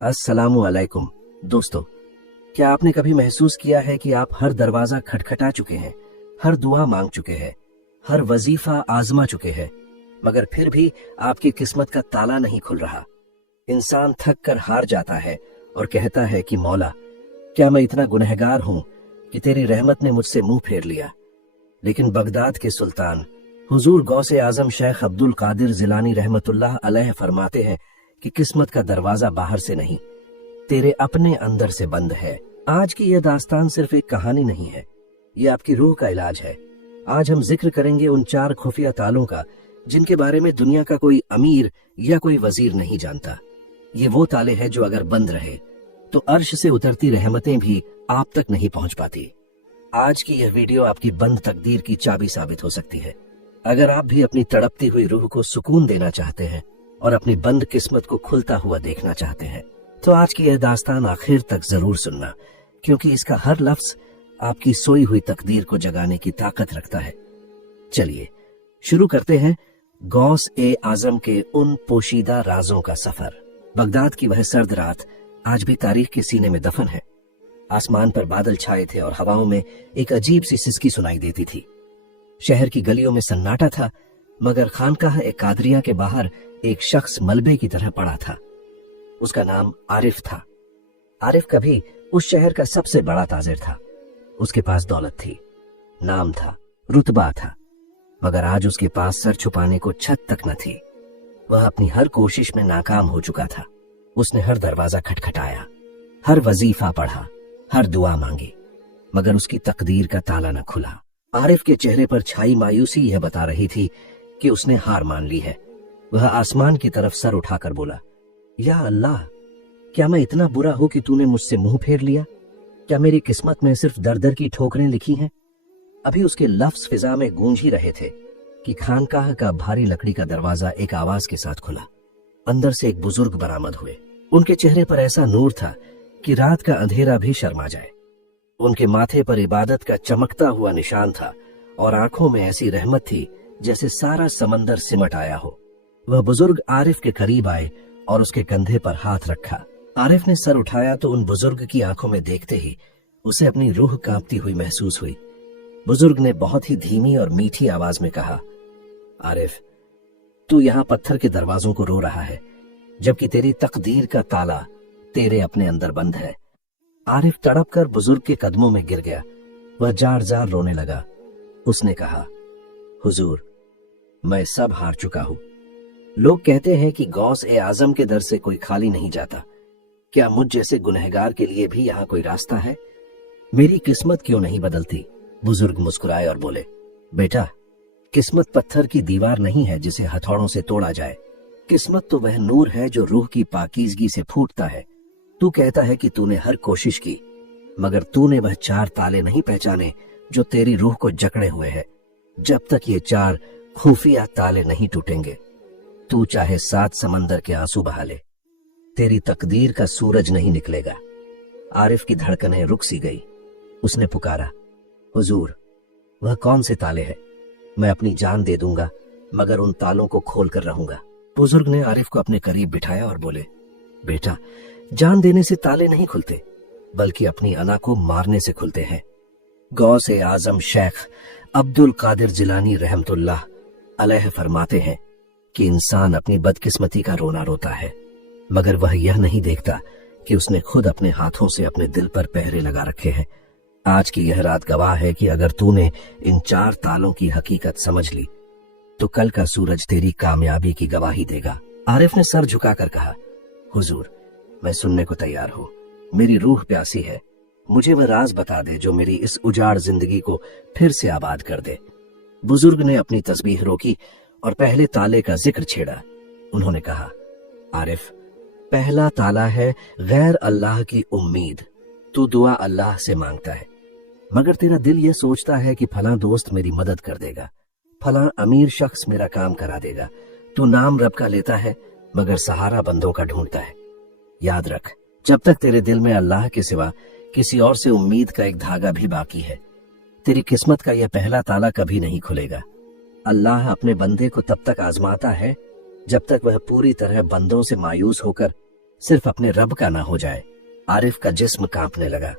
अस्सलामु अलैकुम दोस्तों, क्या आपने कभी महसूस किया है कि आप हर दरवाजा खटखटा चुके हैं, हर दुआ मांग चुके हैं, हर वजीफा आजमा चुके हैं, मगर फिर भी आपकी किस्मत का ताला नहीं खुल रहा। इंसान थक कर हार जाता है और कहता है कि मौला, क्या मैं इतना गुनहगार हूं कि तेरी रहमत ने मुझसे मुंह फेर लिया। लेकिन बगदाद के सुल्तान हुजूर गौसे आजम शेख अब्दुल कादिर जिलानी रहमतुल्लाह अलैह फरमाते हैं कि किस्मत का दरवाजा बाहर से नहीं, तेरे अपने अंदर से बंद है। आज की यह दास्तान सिर्फ एक कहानी नहीं है, ये आपकी रूह का इलाज है। आज हम जिक्र करेंगे उन 4 खुफिया तालों का जिनके बारे में दुनिया का कोई अमीर या कोई वजीर नहीं जानता। ये वो ताले हैं जो अगर बंद रहे तो अर्श से उतरती रहमतें भी आप तक नहीं पहुंच पाती। आज की यह वीडियो आपकी बंद तकदीर की चाबी साबित हो सकती है। अगर आप भी अपनी तड़पती हुई रूह को सुकून देना चाहते हैं और अपनी बंद किस्मत को खुलता हुआ देखना चाहते हैं, तो आज की यह दास्तान आखिर तक जरूर सुनना, क्योंकि इसका हर लफ्ज आपकी सोई हुई तकदीर को जगाने की ताकत रखता है। चलिए शुरू करते हैं गौस ए आजम के उन पोशीदा राजों का सफर। बगदाद की वह सर्द रात आज भी तारीख के सीने में दफन है। आसमान पर बादल छाए थे और हवाओं में एक अजीब सी सिसकी सुनाई देती थी। शहर की गलियों में सन्नाटा था, मगर खानकाह ए कादरिया के बाहर एक शख्स मलबे की तरह पड़ा था। उसका नाम आरिफ था। आरिफ कभी उस शहर का सबसे बड़ा ताजिर था। उसके पास दौलत थी, नाम था, रुतबा था, मगर आज उसके पास सर छुपाने को छत तक न थी। वह अपनी हर कोशिश में नाकाम हो चुका था। उसने हर दरवाजा खटखटाया, हर वजीफा पढ़ा, हर दुआ मांगी, मगर उसकी तकदीर का ताला न खुला। आरिफ के चेहरे पर छाई मायूसी यह बता रही थी कि उसने हार मान ली है। वह आसमान की तरफ सर उठाकर बोला, या अल्लाह, क्या मैं इतना बुरा हूं कि तूने मुझसे मुंह फेर लिया? क्या मेरी किस्मत में सिर्फ दर दर की ठोकरें लिखी हैं? अभी उसके लफ्ज फिजा में गूंज ही रहे थे कि खानकाह का भारी लकड़ी का दरवाजा एक आवाज के साथ खुला। अंदर से एक बुजुर्ग बरामद हुए। उनके चेहरे पर ऐसा नूर था कि रात का अंधेरा भी शर्मा जाए। उनके माथे पर इबादत का चमकता हुआ निशान था और आंखों में ऐसी रहमत थी जैसे सारा समंदर सिमट आया हो। वह बुजुर्ग आरिफ के करीब आए और उसके कंधे पर हाथ रखा। आरिफ ने सर उठाया तो उन बुजुर्ग की आंखों में देखते ही उसे अपनी रूह कांपती हुई महसूस हुई। बुजुर्ग ने बहुत ही धीमी और मीठी आवाज में कहा, आरिफ, तू यहां पत्थर के दरवाजों को रो रहा है, जबकि तेरी तकदीर का ताला तेरे अपने अंदर बंद है। आरिफ तड़प कर बुजुर्ग के कदमों में गिर गया। वह जार जार रोने लगा। उसने कहा, हुजूर, मैं सब हार चुका हूं। लोग कहते हैं कि गौस ए आजम के दर से कोई खाली नहीं जाता। क्या मुझ जैसे गुनहगार के लिए भी यहाँ कोई रास्ता है? मेरी किस्मत क्यों नहीं बदलती? बुजुर्ग मुस्कुराए और बोले, बेटा, किस्मत पत्थर की दीवार नहीं है जिसे हथौड़ों से तोड़ा जाए। किस्मत तो वह नूर है जो रूह की पाकीज़गी से फूटता है। तू कहता है कि तूने हर कोशिश की, मगर तूने वह 4 ताले नहीं पहचाने जो तेरी रूह को जकड़े हुए हैं। जब तक ये 4 खुफिया ताले नहीं टूटेंगे, तू चाहे 7 समंदर के आंसू बहा ले, तेरी तकदीर का सूरज नहीं निकलेगा। आरिफ की धड़कनें रुक सी गई। उसने पुकारा, हुजूर, वह कौन से ताले हैं? मैं अपनी जान दे दूंगा, मगर उन तालों को खोल कर रहूंगा। बुजुर्ग ने आरिफ को अपने करीब बिठाया और बोले, बेटा, जान देने से ताले नहीं खुलते, बल्कि अपनी अना को मारने से खुलते हैं। गौस ए आजम शेख अब्दुल कादिर जिलानी रहमतुल्लाह अलैह फरमाते हैं कि इंसान अपनी बदकिस्मती का रोना रोता है, मगर वह यह नहीं देखता कि उसने खुद अपने हाथों से अपने दिल पर पहरे लगा रखे हैं। आज की यह रात गवाह है कि अगर तूने इन 4 तालों की हकीकत समझ ली तो कल का सूरज तेरी कामयाबी की गवाही देगा। आरिफ ने सर झुकाकर कहा, हुजूर, मैं सुनने को तैयार हूं। मेरी रूह प्यासी है। मुझे वह राज बता दे जो मेरी इस उजाड़ जिंदगी को फिर से आबाद कर दे। बुजुर्ग ने अपनी तस्बीह रोकी और पहले ताले का जिक्र छेड़ा। उन्होंने कहा, आरिफ, पहला ताला है गैर अल्लाह की उम्मीद। तू दुआ अल्लाह से मांगता है, मगर तेरा दिल यह सोचता है कि फलां दोस्त मेरी मदद कर देगा, फलां अमीर शख्स मेरा काम करा देगा। तू नाम रब का लेता है, मगर सहारा बंदों का ढूंढता है। याद रख, जब तक तेरे दिल में अल्लाह के सिवा किसी और से उम्मीद का एक धागा भी बाकी है, तेरी किस्मत का यह पहला ताला कभी नहीं खुलेगा। अल्लाह अपने बंदे को तब तक आजमाता है जब तक वह पूरी तरह बंदों से मायूस होकर सिर्फ अपने रब का ना हो जाए। आरिफ का जिस्म कांपने लगा।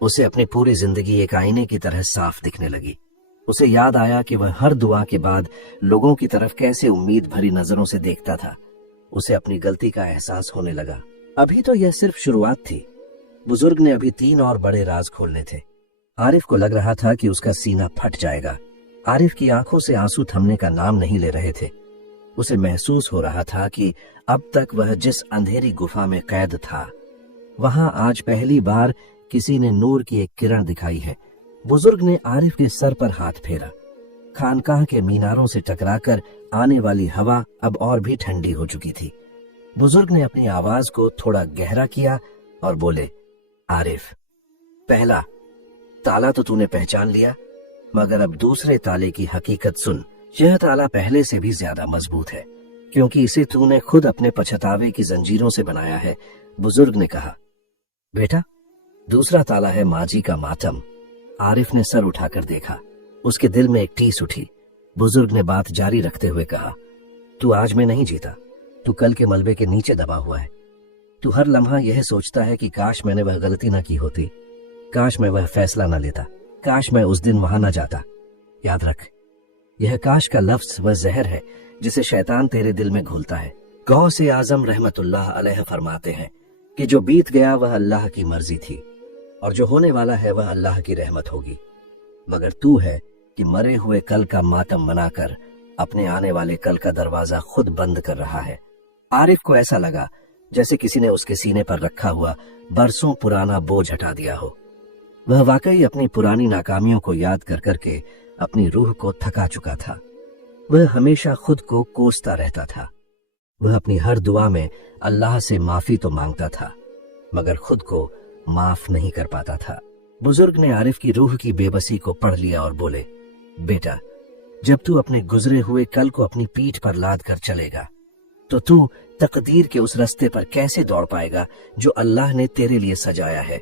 उसे अपनी पूरी जिंदगी एक आईने की तरह साफ दिखने लगी। उसे याद आया कि वह हर दुआ के बाद लोगों की तरफ कैसे उम्मीद भरी नजरों से देखता था। उसे अपनी गलती का एहसास होने लगा। अभी तो यह सिर्फ शुरुआत थी। बुजुर्ग ने अभी 3 और बड़े राज खोलने थे। आरिफ को लग रहा था कि उसका सीना फट जाएगा। आरिफ की आंखों से आंसू थमने का नाम नहीं ले रहे थे। उसे महसूस हो रहा था कि अब तक वह जिस अंधेरी गुफा में कैद था, वहां आज पहली बार किसी ने नूर की एक किरण दिखाई है। बुजुर्ग ने आरिफ के सर पर हाथ फेरा। खानकाह के मीनारों से टकराकर आने वाली हवा अब और भी ठंडी हो चुकी थी। बुजुर्ग ने अपनी आवाज को थोड़ा गहरा किया और बोले, आरिफ, पहला ताला तो तूने पहचान लिया, मगर अब दूसरे ताले की हकीकत सुन। यह ताला पहले से भी ज्यादा मजबूत है, क्योंकि इसे तूने खुद अपने पछतावे की जंजीरों से बनाया है। बुजुर्ग ने कहा, बेटा, दूसरा ताला है माजी का मातम। आरिफ ने सर उठाकर देखा। उसके दिल में एक टीस उठी। बुजुर्ग ने बात जारी रखते हुए कहा, तू आज में नहीं जीता, तू कल के मलबे के नीचे दबा हुआ है। तू हर लम्हा यह सोचता है कि काश मैंने वह गलती न की होती, काश मैं वह फैसला न लेता, काश मैं उस दिन वहां न जाता। याद रख, यह काश का लफ्ज वह जहर है जिसे शैतान तेरे दिल में घोलता है। गौस आजम रहमतुल्लाह अलैह फरमाते हैं कि जो बीत गया वह अल्लाह की मर्जी थी, और जो होने वाला है वह अल्लाह की रहमत होगी। मगर तू है कि मरे हुए कल का मातम मनाकर अपने आने वाले कल का दरवाजा खुद बंद कर रहा है। आरिफ को ऐसा लगा जैसे किसी ने उसके सीने पर रखा हुआ बरसों पुराना बोझ हटा दिया हो। वह वाकई अपनी पुरानी नाकामियों को याद कर करके अपनी रूह को थका चुका था। वह हमेशा खुद को कोसता रहता था। वह अपनी हर दुआ में अल्लाह से माफी तो मांगता था, मगर खुद को माफ नहीं कर पाता था। बुजुर्ग ने आरिफ की रूह की बेबसी को पढ़ लिया और बोले, बेटा, जब तू अपने गुजरे हुए कल को अपनी पीठ पर लाद कर चलेगा, तो तू तकदीर के उस रास्ते पर कैसे दौड़ पाएगा जो अल्लाह ने तेरे लिए सजाया है।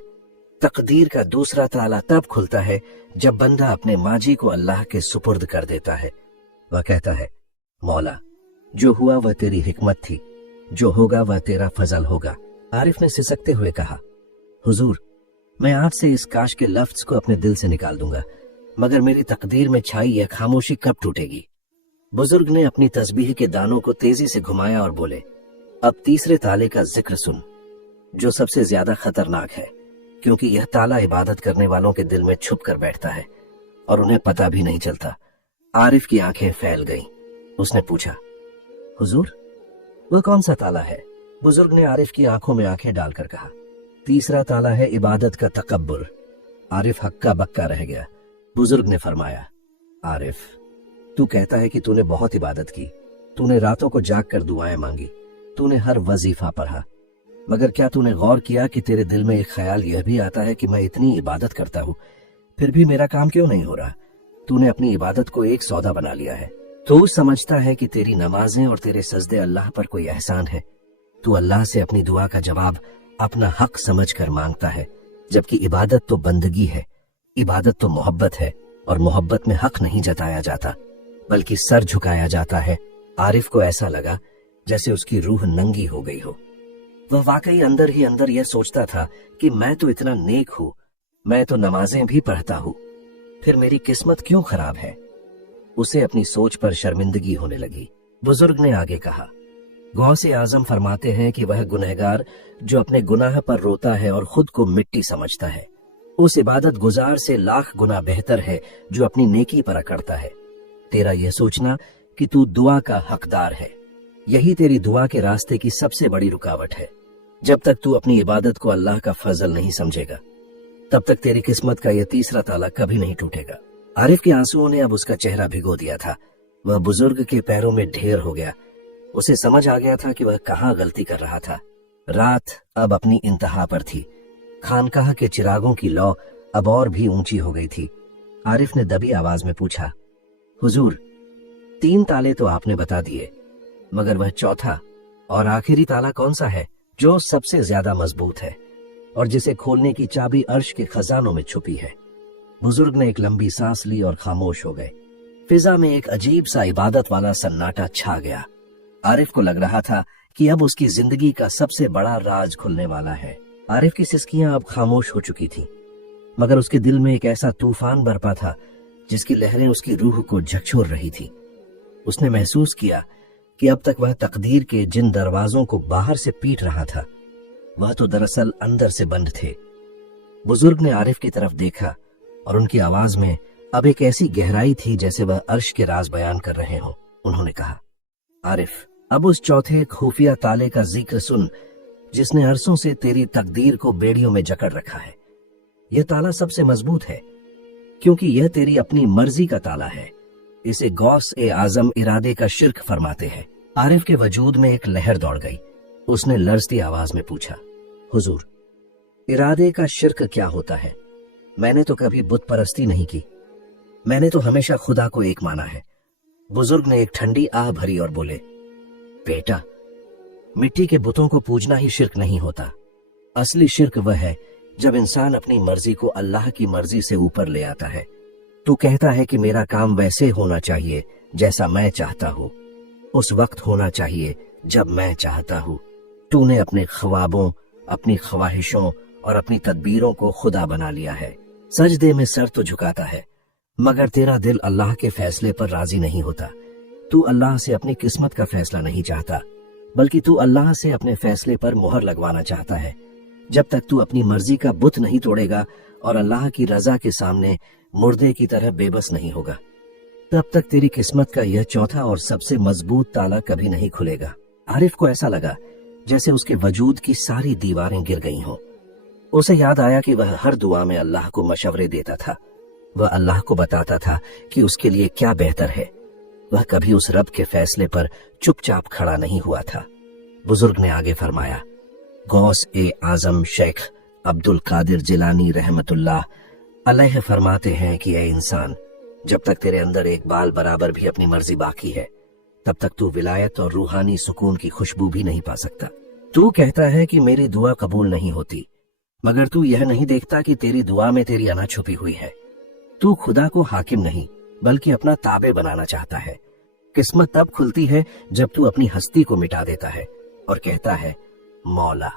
तकदीर का दूसरा ताला तब खुलता है जब बंदा अपने माजी को अल्लाह के सुपुर्द कर देता है। वह कहता है, मौला, जो हुआ वह तेरी हिकमत थी, जो होगा वह तेरा फजल होगा। आरिफ ने सिसकते हुए कहा, हुजूर, मैं आज से इस काश के लफ्ज को अपने दिल से निकाल दूंगा, मगर मेरी तकदीर में छाई यह खामोशी कब टूटेगी। बुजुर्ग ने अपनी तस्बीह के दानों को तेजी से घुमाया और बोले, अब तीसरे ताले का जिक्र सुन, जो सबसे ज्यादा खतरनाक है, क्योंकि यह ताला इबादत करने वालों के दिल में छुप कर बैठता है और उन्हें पता भी नहीं चलता। आरिफ की आंखें फैल गईं। उसने पूछा, हुजूर, वह कौन सा ताला है? बुजुर्ग ने आरिफ की आंखों में आंखें डालकर कहा, तीसरा ताला है इबादत का तकब्बुर। आरिफ हक्का बक्का रह गया। बुजुर्ग ने फरमाया, आरिफ, तू कहता है कि तूने बहुत इबादत की, तूने रातों को जाग कर दुआएं मांगी, तूने हर वजीफा पढ़ा, मगर क्या तूने गौर किया कि तेरे दिल में एक ख्याल यह भी आता है कि मैं इतनी इबादत करता हूँ, फिर भी मेरा काम क्यों नहीं हो रहा? तूने अपनी इबादत को एक सौदा बना लिया है। तू समझता है कि तेरी नमाजें और तेरे सजदे अल्लाह पर कोई एहसान है। तू अल्लाह से अपनी दुआ का जवाब अपना हक समझकर मांगता है, जबकि इबादत तो बंदगी है, इबादत तो मोहब्बत है, और मोहब्बत में हक नहीं जताया जाता बल्कि सर झुकाया जाता है। आरिफ को ऐसा लगा जैसे उसकी रूह नंगी हो गई हो। वह वाकई अंदर ही अंदर यह सोचता था कि मैं तो इतना नेक हूं, मैं तो नमाजें भी पढ़ता हूं, फिर मेरी किस्मत क्यों खराब है? उसे अपनी सोच पर शर्मिंदगी होने लगी। बुजुर्ग ने आगे कहा, गौसे आजम फरमाते हैं कि वह गुनहगार जो अपने गुनाह पर रोता है और खुद को मिट्टी समझता है, उस इबादत गुजार से लाख गुना बेहतर है जो अपनी नेकी पर अकड़ता है। तेरा यह सोचना कि तू दुआ का हकदार है, यही तेरी दुआ के रास्ते की सबसे बड़ी रुकावट है। जब तक तू अपनी इबादत को अल्लाह का फजल नहीं समझेगा, तब तक तेरी किस्मत का यह तीसरा ताला कभी नहीं टूटेगा। आरिफ के आंसुओं ने अब उसका चेहरा भिगो दिया था। वह बुजुर्ग के पैरों में ढेर हो गया। उसे समझ आ गया था कि वह कहाँ गलती कर रहा था। रात अब अपनी इंतहा पर थी। खानकाह के चिरागों की लौ अब और भी ऊंची हो गई थी। आरिफ ने दबी आवाज में पूछा, हुजूर, 3 ताले तो आपने बता दिए, मगर वह चौथा और आखिरी ताला कौन सा है जो सबसे ज्यादा मजबूत है और जिसे खोलने की चाबी अर्श के खजानों में छुपी है? बुजुर्ग ने एक लंबी सांस ली और खामोश हो गए। फिजा में एक अजीब सा इबादत वाला सन्नाटा छा गया। आरिफ को लग रहा था कि अब उसकी जिंदगी का सबसे बड़ा राज खुलने वाला है। आरिफ की सिसकियां अब खामोश हो चुकी थीं, मगर उसके दिल में एक ऐसा तूफान बरपा था जिसकी लहरें उसकी रूह को झकझोर रही थी। उसने महसूस किया कि अब तक वह तकदीर के जिन दरवाजों को बाहर से पीट रहा था, वह तो दरअसल अंदर से बंद थे। बुजुर्ग ने आरिफ की तरफ देखा और उनकी आवाज में अब एक ऐसी गहराई थी जैसे वह अर्श के राज बयान कर रहे हों। उन्होंने कहा, आरिफ, अब उस चौथे खुफिया ताले का जिक्र सुन जिसने अरसों से तेरी तकदीर को बेड़ियों में जकड़ रखा है। यह ताला सबसे मजबूत है क्योंकि यह तेरी अपनी मर्जी का ताला है। इसे गौस ए आजम इरादे का शिर्क फरमाते हैं। आरिफ के वजूद में एक लहर दौड़ गई। उसने लर्जती आवाज में पूछा, हुजूर, इरादे का शिर्क क्या होता है? मैंने तो कभी बुत परस्ती नहीं की, मैंने तो हमेशा खुदा को एक माना है। बुजुर्ग ने एक ठंडी आह भरी और बोले, बेटा, मिट्टी के बुतों को पूजना ही शिर्क नहीं होता। असली शिर्क वह है जब इंसान अपनी मर्जी को अल्लाह की मर्जी से ऊपर ले आता है। तू कहता है कि मेरा काम वैसे होना चाहिए जैसा मैं चाहता हूं, उस वक्त होना चाहिए जब मैं चाहता हूं। तूने अपने ख्वाबों, अपनी ख्वाहिशों और अपनी तदबीरों को खुदा बना लिया है। सजदे में सर तो झुकाता है, मगर तेरा दिल अल्लाह के फैसले पर राजी नहीं होता। तू अल्लाह से अपनी किस्मत का फैसला नहीं चाहता, बल्कि तू अल्लाह से अपने फैसले पर मुहर लगवाना चाहता है। जब तक तू अपनी मर्जी का बुत नहीं तोड़ेगा और अल्लाह की रजा के सामने मुर्दे की तरह बेबस नहीं होगा, तब तक तेरी किस्मत का यह चौथा और सबसे मजबूत ताला कभी नहीं खुलेगा। आरिफ को ऐसा लगा जैसे उसके वजूद की सारी दीवारें गिर गई हों। उसे याद आया कि वह हर दुआ में अल्लाह को मशवरे देता था। वह अल्लाह को बताता था कि उसके लिए क्या बेहतर है। वह कभी उस रब के फैसले पर चुपचाप खड़ा नहीं हुआ था। बुजुर्ग ने आगे फरमाया, गौस ए आजम शेख अब्दुल कादिर जिलानी रहमतुल्लाह अलैह फरमाते हैं कि ए इंसान, जब तक तेरे अंदर एक बाल बराबर भी अपनी मर्जी बाकी है, तब तक तू विलायत और रूहानी सुकून की खुशबू भी नहीं पा सकता। तू कहता है कि मेरी दुआ कबूल नहीं होती, मगर तू यह नहीं देखता कि तेरी दुआ में तेरी अना छुपी हुई है। तू खुदा को हाकिम नहीं बल्कि अपना ताबे बनाना चाहता है। किस्मत तब खुलती है जब तू अपनी हस्ती को मिटा देता है और कहता है, मौला,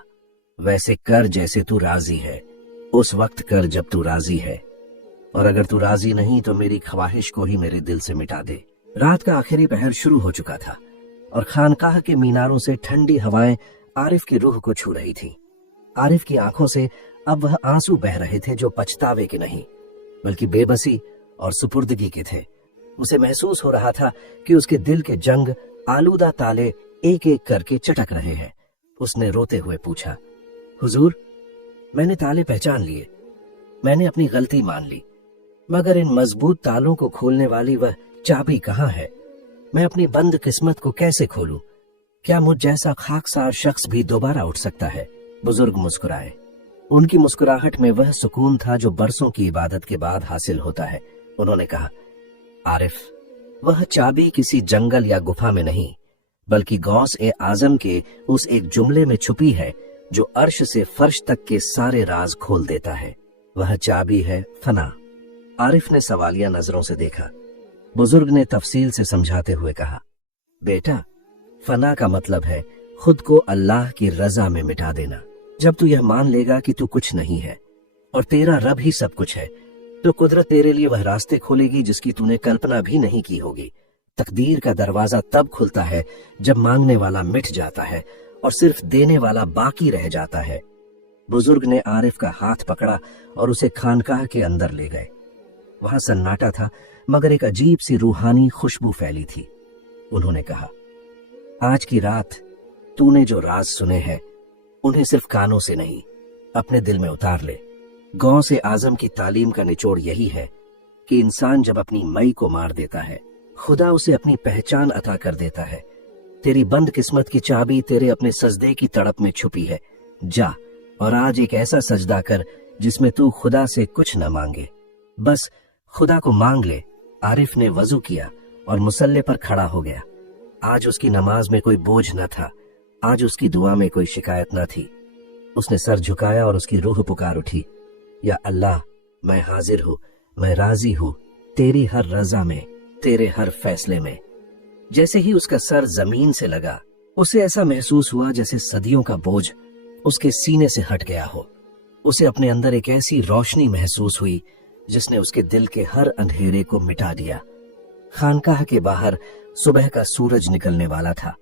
वैसे कर जैसे तू राजी है, उस वक्त कर जब तू राजी है, और अगर तू राजी नहीं तो मेरी ख्वाहिश को ही मेरे दिल से मिटा दे। रात का आखिरी पहर शुरू हो चुका था और खानकाह के मीनारों से ठंडी हवाएं आरिफ की रूह को छू रही थी। आरिफ की आंखों से अब वह आंसू बह रहे थे जो पछतावे के नहीं बल्कि बेबसी और सुपुर्दगी के थे। उसे महसूस हो रहा था कि उसके दिल के जंग आलूदा ताले एक एक करके चटक रहे हैं। उसने रोते हुए पूछा, हुजूर, मैंने ताले पहचान लिए, मैंने अपनी गलती मान ली, मगर इन मजबूत तालों को खोलने वाली वह चाबी कहाँ है? मैं अपनी बंद किस्मत को कैसे खोलूं? क्या मुझ जैसा खाकसार शख्स भी दोबारा उठ सकता है? बुजुर्ग मुस्कुराए। उनकी मुस्कुराहट में वह सुकून था जो बरसों की इबादत के बाद हासिल होता है। उन्होंने कहा, आरिफ, वह चाबी किसी जंगल या गुफा में नहीं बल्कि गौस ए आजम के उस एक जुमले में छुपी है जो अर्श से फर्श तक के सारे राज खोल देता है। वह चाबी है फना। आरिफ ने सवालिया नजरों से देखा। बुजुर्ग ने तफसील से समझाते हुए कहा, बेटा, फना का मतलब है खुद को अल्लाह की रजा में मिटा देना। जब तू यह मान लेगा कि तू कुछ नहीं है और तेरा रब ही सब कुछ है, तो कुदरत तेरे लिए वह रास्ते खोलेगी जिसकी तूने कल्पना भी नहीं की होगी। तकदीर का दरवाजा तब खुलता है जब मांगने वाला मिट जाता है और सिर्फ देने वाला बाकी रह जाता है। बुजुर्ग ने आरिफ का हाथ पकड़ा और उसे खानकाह के अंदर ले गए। वहां सन्नाटा था, मगर एक अजीब सी रूहानी खुशबू फैली थी। उन्होंने कहा, आज की रात तूने जो राज सुने हैं उन्हें सिर्फ कानों से नहीं अपने दिल में उतार ले। गौस ए आजम की तालीम का निचोड़ यही है कि इंसान जब अपनी मई को मार देता है, खुदा उसे अपनी पहचान अता कर देता है। तेरी बंद किस्मत की चाबी तेरे अपने सजदे की तड़प में छुपी है। जा और आज एक ऐसा सजदा कर जिसमें तू खुदा से कुछ न मांगे, बस खुदा को मांग ले। आरिफ ने वजू किया और मुसल्ले पर खड़ा हो गया। आज उसकी नमाज में कोई बोझ न था, आज उसकी दुआ में कोई शिकायत न थी। उसने सर झुकाया और उसकी रूह पुकार उठी, या अल्लाह, मैं हाजिर हूं, मैं राजी हूं तेरी हर रजा में, तेरे हर फैसले में। जैसे ही उसका सर जमीन से लगा, उसे ऐसा महसूस हुआ जैसे सदियों का बोझ उसके सीने से हट गया हो। उसे अपने अंदर एक ऐसी रोशनी महसूस हुई जिसने उसके दिल के हर अंधेरे को मिटा दिया। खानकाह के बाहर सुबह का सूरज निकलने वाला था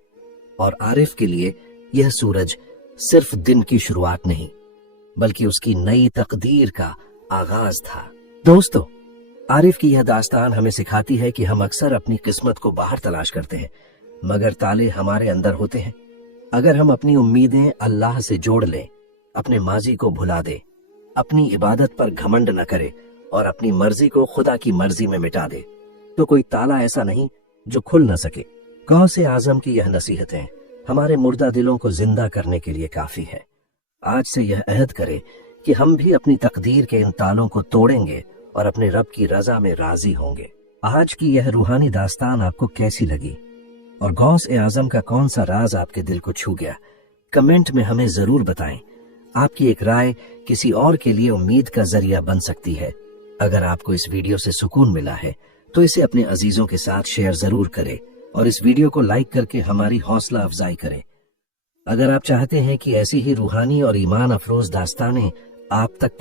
और आरिफ के लिए यह सूरज सिर्फ दिन की शुरुआत नहीं बल्कि उसकी नई तकदीर का आगाज था। दोस्तों, आरिफ की यह दास्तान हमें सिखाती है कि हम अक्सर अपनी किस्मत को बाहर तलाश करते हैं, मगर ताले हमारे अंदर होते हैं। अगर हम अपनी उम्मीदें अल्लाह से जोड़ लें, अपने माजी को भुला दें, अपनी इबादत पर घमंड न करें और अपनी मर्जी को खुदा की मर्जी में मिटा दे, तो कोई ताला ऐसा नहीं जो खुल न सके। गौसे आजम की यह नसीहतें हमारे मुर्दा दिलों को जिंदा करने के लिए काफी है। आज से यह अहद करें कि हम भी अपनी तकदीर के इन तालों को तोड़ेंगे और अपने रब की रजा में राजी होंगे। आज की यह रूहानी दास्तान आपको कैसी लगी और गौस-ए आजम का कौन सा राज आपके दिल को छू गया? कमेंट में हमें जरूर बताएं। आपकी एक राय किसी और के लिए उम्मीद का जरिया बन सकती है। अगर आपको इस वीडियो से सुकून मिला है तो इसे अपने अजीजों के साथ शेयर जरूर करें और इस वीडियो को लाइक करके हमारी हौसला अफजाई करें। अगर आप चाहते हैं कि ऐसी ही रूहानी और ईमान अफरोज दास्तानें आप तक